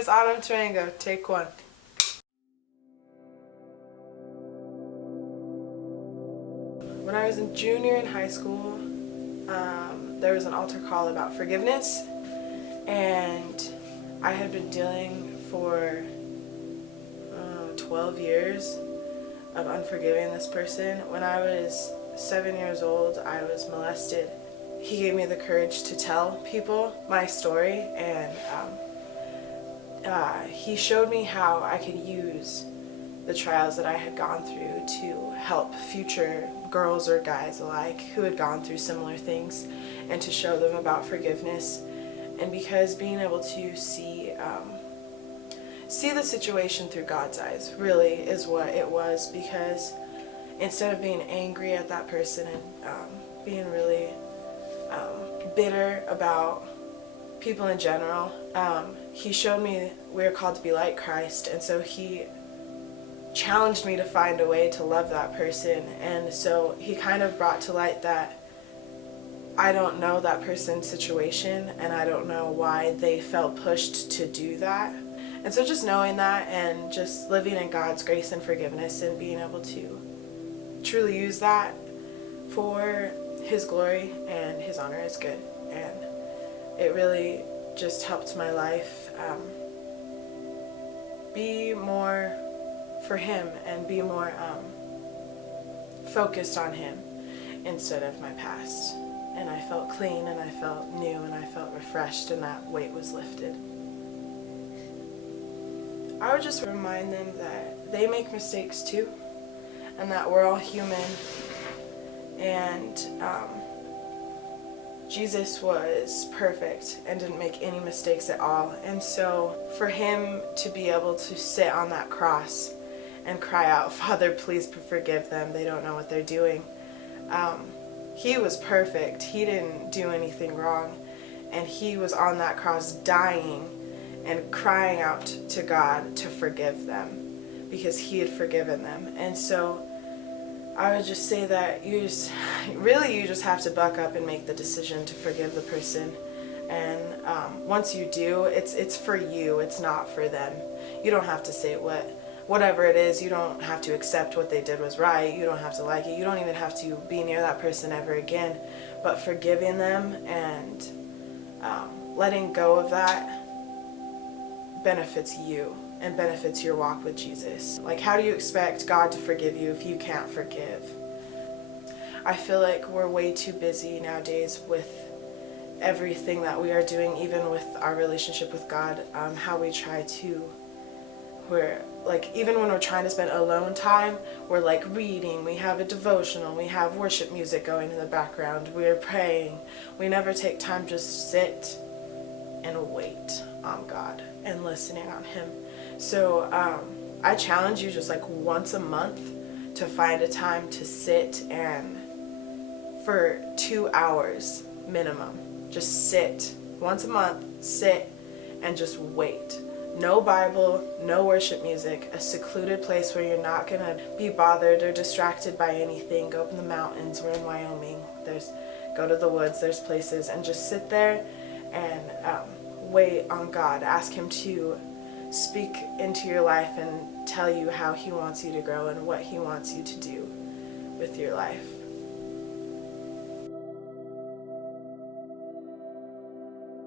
is Autumn Tarango. Take one. When I was a junior in high school, there was an altar call about forgiveness, and I had been dealing for 12 years of unforgiving this person. When I was 7 years old, I was molested. He gave me the courage to tell people my story, and he showed me how I could use the trials that I had gone through to help future girls or guys alike who had gone through similar things, and to show them about forgiveness. And because being able to see the situation through God's eyes really is what it was, because instead of being angry at that person and being really bitter about people in general, he showed me we are called to be like Christ, and so he challenged me to find a way to love that person. And so he kind of brought to light that I don't know that person's situation, and I don't know why they felt pushed to do that. And so just knowing that, and just living in God's grace and forgiveness, and being able to truly use that for his glory and his honor is good. And it really just helped my life be more for him, and be more focused on him instead of my past. And I felt clean, and I felt new, and I felt refreshed, and that weight was lifted. I would just remind them that they make mistakes too, and that we're all human, and Jesus was perfect and didn't make any mistakes at all. And so for him to be able to sit on that cross and cry out, "Father, please forgive them, they don't know what they're doing." He was perfect. He didn't do anything wrong. And he was on that cross dying and crying out to God to forgive them, because he had forgiven them. And so I would just say that you just have to buck up and make the decision to forgive the person. And once you do, it's for you, it's not for them. You don't have to say whatever it is. You don't have to accept what they did was right. You don't have to like it. You don't even have to be near that person ever again. But forgiving them and letting go of that benefits you and benefits your walk with Jesus. Like, how do you expect God to forgive you if you can't forgive? I feel like we're way too busy nowadays with everything that we are doing, even with our relationship with God, how we try to, we're like, even when we're trying to spend alone time, we're like reading, we have a devotional, we have worship music going in the background, we're praying. We never take time to just sit and wait on God and listening on him. So I challenge you just like once a month to find a time to sit, and for 2 hours minimum, just sit. Once a month, sit and just wait. No Bible, no worship music, a secluded place where you're not going to be bothered or distracted by anything. Go up in the mountains. We're in Wyoming. Go to the woods. There's places, and just sit there and wait on God. Ask him to speak into your life and tell you how he wants you to grow and what he wants you to do with your life.